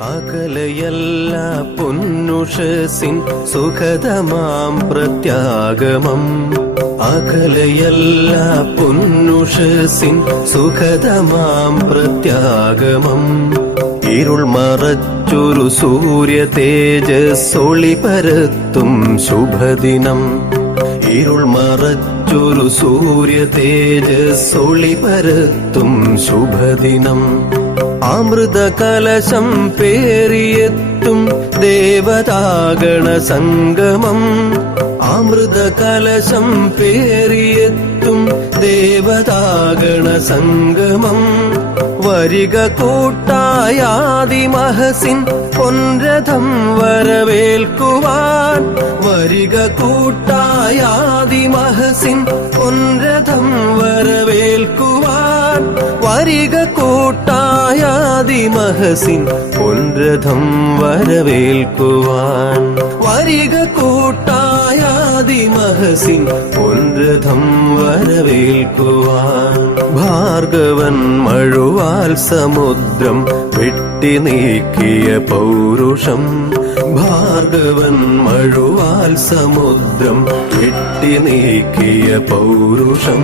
അകലയല്ല പൊന്നുഷസിൻ സുഖതമാം പ്രത്യാഗമം. അകലയല്ല പൊന്നുഷസിൻ സുഖതമാം പ്രത്യാഗമം. ഇരുൾ മറച്ചൊരു സൂര്യ തേജസ്സൊളി പരത്തും ശുഭദിനം. ഇരുൾ മറച്ചൊരു സൂര്യ തേജസ്സൊളി പരത്തും ശുഭദിനം. അമൃത കലശം പേറിയെത്തും ദേവതാഗണ സംഗമം. അമൃത കലശം പേറിയെത്തും ദേവതാഗണ സംഗമം. വരിക കൂട്ടായാദിമഹസിൻ പൊൻരഥം വരവേൽക്കുവാൻ. വരിക കൂട്ടായാദിമഹസിൻ പൊൻരഥം വരവേൽക്കുവാൻ. വരിക കൂട്ടായാദിമഹസിൻ പൊൻരഥം വരവേൽക്കുവാൻ. വരിക കൂട്ടായാദിമഹസിൻ പൊൻരഥം വരവേൽക്കുവാൻ. ഭാർഗവൻ മഴുവാൽ സമുദ്രം വെട്ടി നീക്കിയ പൗരുഷം. ഭാർഗവൻ മഴുവാൽ സമുദ്രം വെട്ടി നീക്കിയ പൗരുഷം.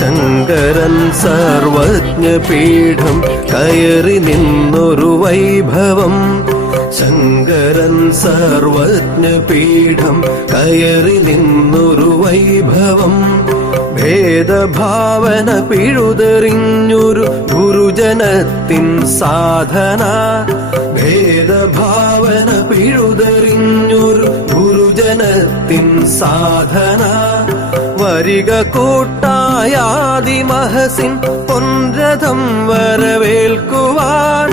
ശങ്കരൻ സർവജ്ഞപീഠം കയറി നിന്നൊരു വൈഭവം. ശങ്കരൻ സർവജ്ഞപീഠം കയറി നിന്നൊരു വൈഭവം. ഭേദഭാവന പിഴുതെറിഞ്ഞൊരു ഗുരുജനത്തിൻ സാധന. ഭേദഭാവന പിഴുതെറിഞ്ഞൊരു ഗുരുജനത്തിൻ സാധന. വരിക കൂട്ടായാദിമഹസിൻ പൊൻരഥം വരവേൽക്കുവാൻ.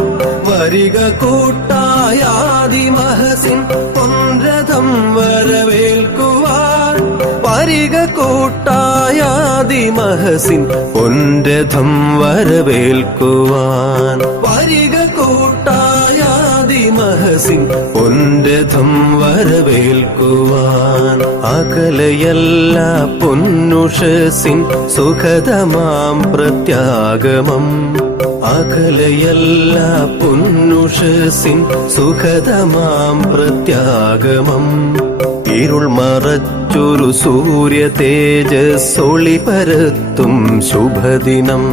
വരിക കൂട്ടായാദിമഹസിൻ പൊൻരഥം വരവേൽക്കുവാൻ. വരിക കൂട്ടായാദിമഹസിൻ പൊൻരഥം വരവേൽക്കുവാൻ. വരിക കൂട്ടായാദിമഹസിൻ പൊൻരഥം വരവേൽക്കുവാൻ. അകലയല്ല പൊന്നുഷസിൻ സുഖതമാം പ്രത്യാഗമം. അകലയല്ല പൊന്നുഷസിൻ സുഖതമാം പ്രത്യാഗമം. ഇരുൾ മറച്ചൊരു സൂര്യ തേജസ്സൊളി പരത്തും ശുഭദിനം.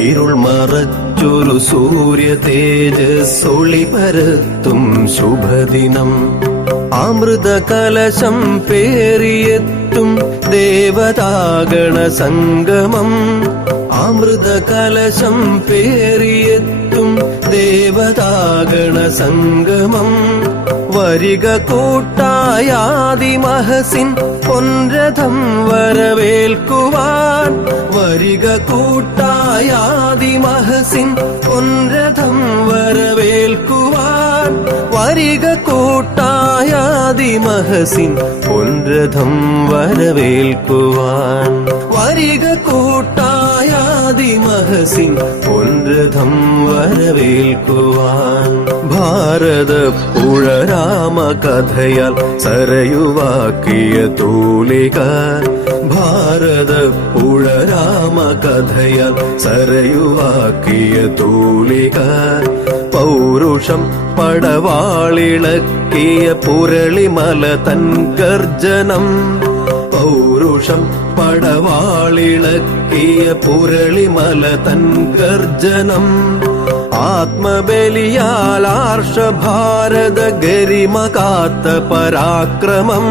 ഇരുൾ മറച്ചൊരു സൂര്യ തേജസ്സൊളി പരത്തും ശുഭദിനം. അമൃത കലശം പേറിയെത്തും ദേവതാഗണ സംഗമം. അമൃത കലശം പേറിയെത്തും ദേവതാഗണ സംഗമം. വരിക കൂട്ടായാദിമഹസിൻ പൊൻരഥം വരവേൽക്കുവാൻ. വരിക കൂട്ടായാദിമഹസിൻ പൊൻരഥം വരവേൽക്കുവാൻ. വരിക കൂട്ടായാദിമഹസിൻ പൊൻരഥം വരവേൽക്കുവാൻ. വരിക കൂട്ടായാദിമഹസിൻ പൊൻരഥം വരവേൽക്കുവാൻ. ഭാരതപ്പുഴ രാമകഥയാൽ സരയുവാക്കിയ തൂലിക. ഭാരതപ്പുഴ രാമകഥയാൽ സരയുവാക്കിയ തൂലിക. പൗരുഷം പടവാളിളക്കിയ പുരളിമല തൻ ഗർജനം. പൗരുഷം പടവാളിളക്കിയ പുരളിമല തൻ ഗർജനം. ആത്മബലിയാൽ ആർഷഭാരത ഗരിമ കാത്ത പരാക്രമം.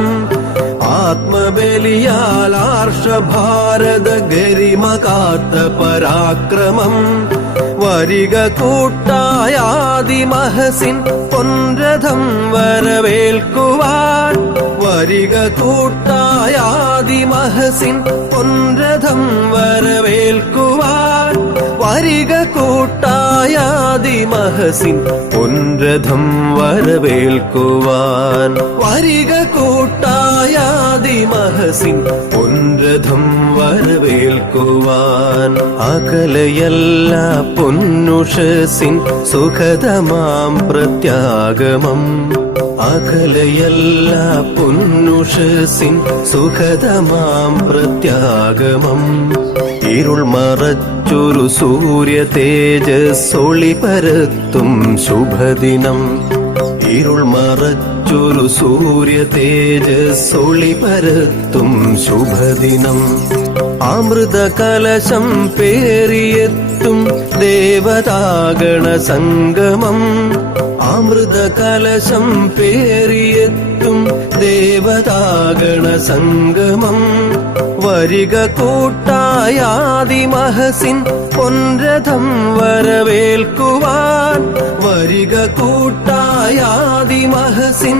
ആത്മബലിയാൽ ആർഷഭാരത ഗരിമ കാത്ത പരാക്രമം. വരിക കൂട്ടായാദിമഹസിൻ പൊൻരഥം വരവേൽക്കുവാൻ. വരിക കൂട്ടായാദിമഹസിൻ പൊൻരഥം വരവേൽക്കുവാൻ. വരിക കൂട്ടായാദിമഹസിൻ പൊൻരഥം വരവേൽക്കുവാൻ. വരിക കൂട്ടായാദിമഹസിൻ പൊൻരഥം വരവേൽക്കുവാൻ. അകലയല്ല പൊന്നുഷസിൻ സുഖതമാം പ്രത്യാഗമം. അകലയല്ല പൊന്നുഷസിൻ സുഖതമാം പ്രത്യാഗമം. ഇരുൾ മറച്ചൊരു സൂര്യ തേജസ്സൊളി പരത്തും ശുഭദിനം. ഇരുൾ മറച്ചൊരു സൂര്യ തേജസ്സൊളി പരത്തും ശുഭദിനം. അമൃത കലശം പേറിയെത്തും ദേവതാഗണ സംഗമം. അമൃത കലശം പേറിയെത്തും ദേവതാഗണ സംഗമം. വരിക കൂട്ടായാദിമഹസിൻ പൊൻരഥം വരവേൽക്കുവാൻ. വരിക കൂട്ടായാദിമഹസിൻ